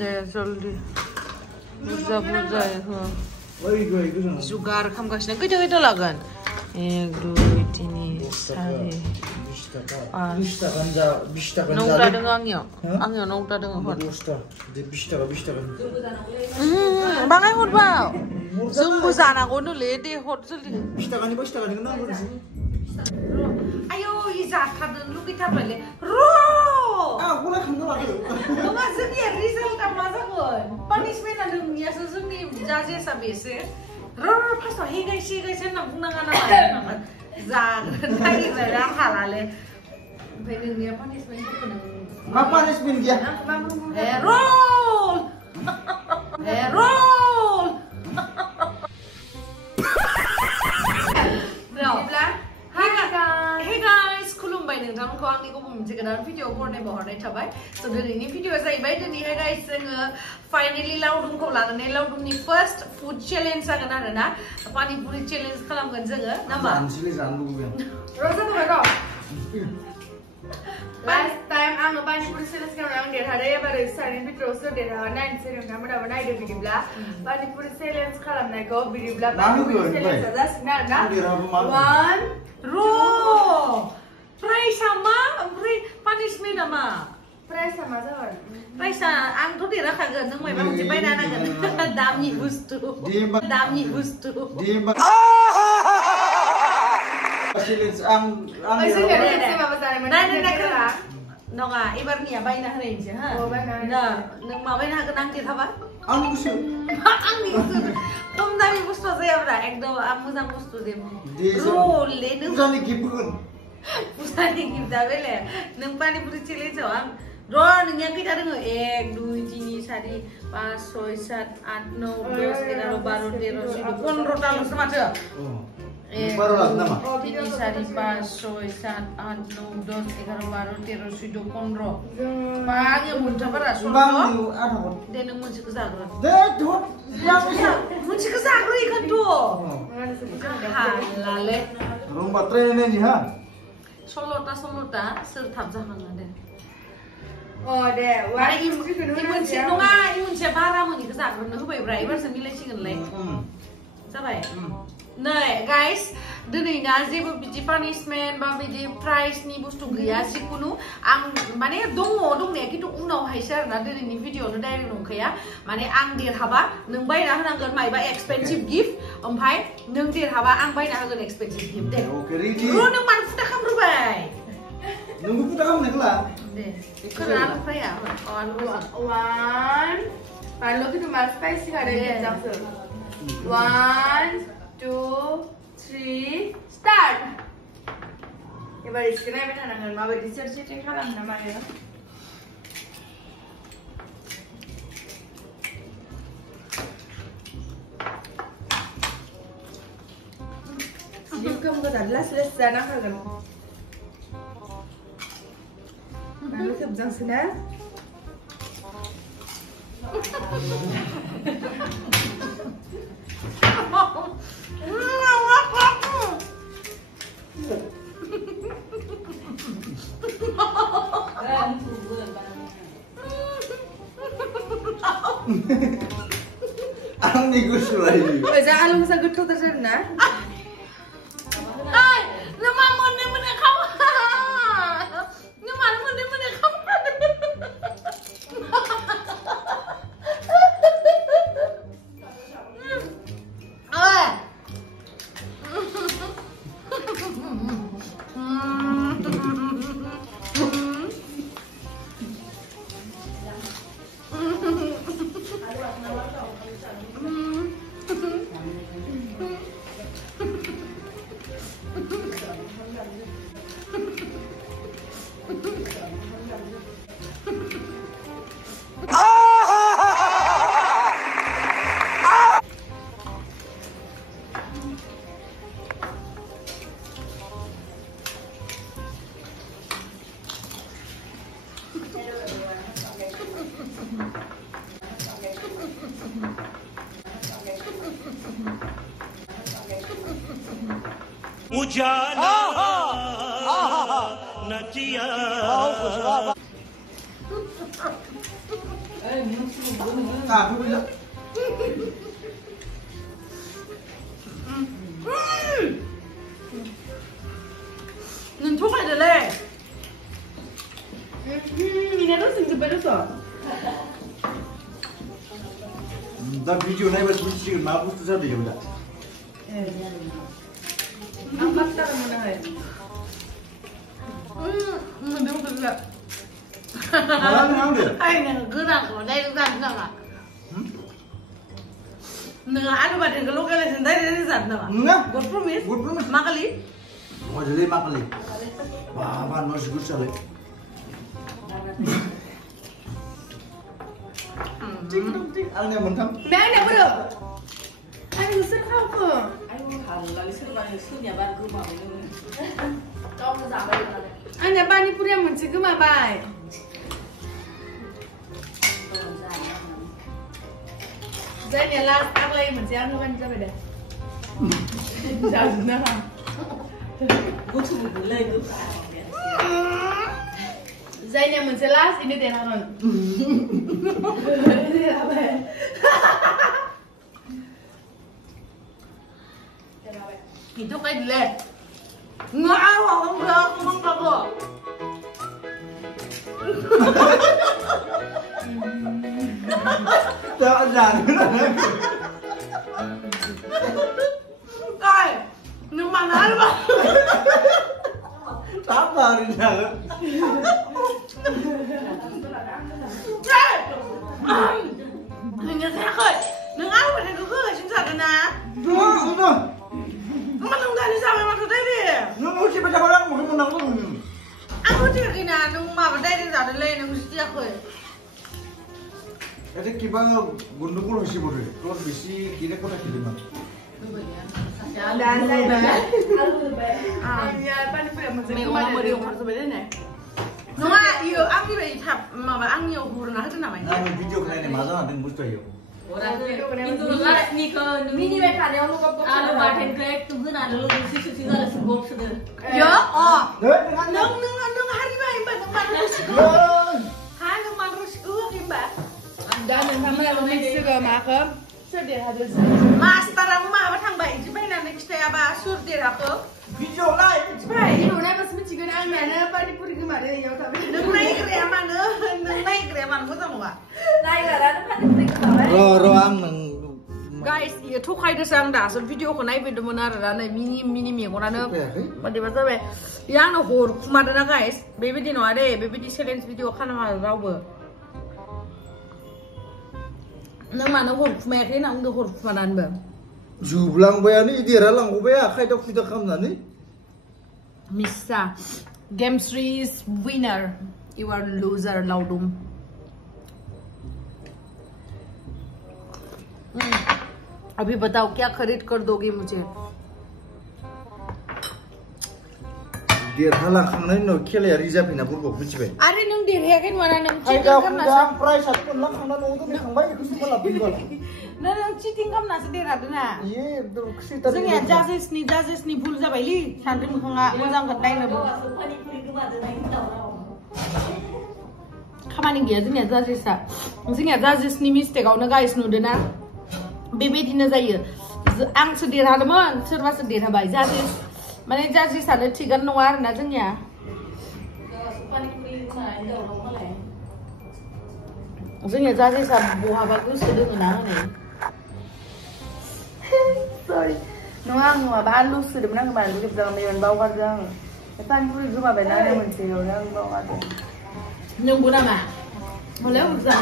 दे जल्दी बुरजा बुरजा जुगार खालामगासिनो गोदो लागोन 1 2 3 4 5 9टा दङ आंनियाव 9टा दङ हर 20 थाखा बाङाय हरबाव जोंबो जानांगौनोलै दे हर जल्दी 20 थाखानि नांगौ आयौ इ जाथारदों लुगैथारबायलै र' गला खांनो लादो नङा जोंनि रिजाल्टआ मा जागोन पानिशमेन्टआ नोंनियासो जोंनि जाजेसा बेसो र' फार्स्टआव हेगायसे होनना बुंनाङा नामा जागोन नागिरबाय आं हालालै ओमफ्राय नोंनिया पानिशमेन्टफोरखौ नों मा पानिशमेन्ट गैया रल Hey guys, Khulumbai nwngthangखौ आंनि गुबुन मोनसे गोदान भिडिअ बरनायबावहरनाय थाबाय स' दिनैनि भिडिअआ जाहैबाय दिनैहाय गाइस जोङो फाइनाली लावदुमखौ लानानै लावदुमनि फार्स्ट फुड चेलेन्ज जागोन आरोना पानिपुरि चेलेन्ज खालामगोन जोङो नामा Last time आङो पानिपुरि चेलेन्ज खालामनानै आं देरहादों एबार सारनि भिडिअआवसो देरहागोन नायनोसै नोंथांमोनाबो नायदो बिदिब्ला पानिपुरि चेलेन्ज खालामनायखौ बिदिब्ला पानिपुरि चेलेन्जआ जासिगोन आरोना 1 र' प्राइसआ मा ओमफ्राय पानिशमेन्टआ मा प्राइसआ मा जागोन प्राइसआ आंथ' देरहाखागोन नों माबा मोनसे बायना होनांगोन दामनि बुस्थु चेलेन्ज नङा एबारनिया बायना होनायसै हा नों मा बायनो हागोन आं देरहाबा आंनि गोसो खम दामि बुस्थुआ जायाब्रा एकदम मोजां बुस्थु दे र'लै नों फुजानि गिफ्ट होगोन फुजानि गिफ्टआ बेले नों पानिपुरि चेलेन्जआव आं र' नोंनिया खैथा दङ 1 2 3 4 5 6 7 8 9 10 11 12 13 14 15टाल'सो माथो 1 2 3 4 5 6 7 8 9 10 11 12 13 14 15 आङो मोनथाबारा 16 दे नों मोनसेखौ जाग्रो मोनसेखौ जाग्रो इखौनोथ' हालालै रुमबा ट्रेननि हा 16टा सोर थाब जाखाङो दे दे मोनसे नङा मोनसे बारा मोनिखौ जाग्रोनो होबायब्रा एबारसो मिलायसिगोनलाय जाबाय नै गाइस दिनैना जेबो बिदि पानिशमेन्ट बा बिदि प्राइजनि बुस्थु गैया जिखुनु आं माने दङ दंनाया खिन्थु उनावहायसो आरोना दिनैनि भिडिअआवनो डाइरेक्ट नंखाया माने आं देरहाबा नों बायना होनांगोन मायबा एक्सपेन्सिभ गिफ्ट ओमफ्राय नों देरहाबा आं बायना होगोन एक्सपेन्सिभ गिफ्ट दे नों मानो फुटा खालामग्रोबाय नोंबो फुटा खालामनायखौ ला दे खोनानो फैया 1 बानलु खिन्थु मा स्पाइसि खादों मोजांसो 1 2 3 स्टार्ट एबार इसखौ नायबाय थानांगोन माबायदि सोर सेटिं खालामो ना मायो दिमखौ गोदान लास जाना खागोन बानलु खेबजांसो ना आंनि गोसो बायदि जा आलु मोसा गोथावथार जादों ना उजाला नचिया Aku bisa. Nunjuk aja deh. Ini tuh sing sebelah so. 나 비디오 나이버 지금 마부 투자도 여기다. Apa cara mana ya? Nunjuk aja. 나는 안 돼. Anh cứ rằng ở đây chúng ta rằng à? Nửa ăn mà đừng có lúc cái này đây đây giật nữa. Nggak. Good promise. Good promise. Makali. 뭐 저리 막걸리. 와, 만 넣으시 굿살래. 찡찡찡. 안에 뭔탕? Mẹ này có được. Anh cứ sức không cơ. Anh hẳn là cái sức nhà bạn cứ bảo Cho nó giảm đây. Anh nhà Panipuri mình chỉ cứ mà bài. Đây nhà Lan áp đây mình sẽ ăn nó ăn cho về đây. Chào chúng ta không? Cô chú mình lên cứ phải Đây nhà mình sẽ last ini tiền nào rồi. Itu kayak dile. Nggak awak ngomong kamu. Jangan jangan. Coi, nhưng mà nói mà. Sabar jangan. Hình thế khơi, đừng ăn mà đừng cứ chúng ta nè. Sudah. Mà đừng ra đi sao mà từ đây đi. Nunggu si baca orang mungkin menang tuh. Ăn có chuyện gì nào đừng mà vào đây đi giả lên đừng chia khơi. Jadi kibang gundukul hasi bodoh. Terus bisi kira kau nak kirim. Dan đây là anh nhà Panipuri mình sẽ Mình cứ mà mà điều khoản rồi đấy này. Đúng à, yêu ăn như vậy thập mà ăn nhiều hù nó hết nào mày. 나 비디오 클라인에 맞아 안 되는 것도 해요. Mini về khả năng lúc có bartender cái tung cứ nào lúc xí xí ra là sự bột sự được. Nhớ, 네, nâng hai mươi bảy nâng bạn rồi xíu. Hai nâng bạn rồi xíu kim bạn. Dan mình tham gia lúc này sugar mà không? Sugar để hạt được. Master aku mah apa thằng bảy chứ bây giờ next day apa sur dia aku. 비디오 라이. Phải, đi đồ này bác sĩ chỉ cần ăn mẹ nữa, Panipuri cứ mà đây nhiều thằng biết. Đừng nay kaya mà nữa, đừng nay kaya mà có sao mà. Đây là đã Panipuri cái bảo đấy. ro ang Guys, ya thu khai sang đã son video của này video mana ra này mini miệng của nó nữa. Mà đi bắt về. Yang nó hor mà đó guys. Baby đi nói đây, baby đi challenge video khăn mà rau bờ. Nhưng mà nó hột mẹ thế nào cũng được hột mà đàn bờ. Jublang bayani dia ralang ko baya kay dok kita kam nani. Missa, Game 3's winner. You are loser, Laudum. अभी बताओ क्या खरीद कर दोगे मुझे? Dia halang khangnain no khela reserve ina burbo bujibai. अरे नों देरहायाखै नङा नों Ay cheating da खालामनासो kuda price at pun lang khangna no dum khangbai iku sukala bingol. नों cheating खालामनासो देरहादों ना Ye do ksita. जोंनिया जाजेसनि भुल जाबायलै सानद्रि मोखाङा मोजां नायनोबो Panipuri cứ bảo từ này cũng đầu đâu. खामानि गैया जोंनिया जाजेसनि मिस्टेकआवनो गाइस नुदोंना बेबायदिनो जायो आंसो देरहादोंमोन सोरबासो देरहाबाय जाजेस माने जाजेसानो थिगानो नङा आरोना जोंनिया Panipuri cứ mà đầu đâu có lại. जोंनिया जाजेसा बहाबा गोसो दोङो ना हनै Sorry. Nó ăn mà ba lúc sự được năng bàn cái giờ mình bao quát ra. Cái Panipuri cứ mà phải nói mình chiều đang bao quát. नोंगौ नामा? मालाय हरजा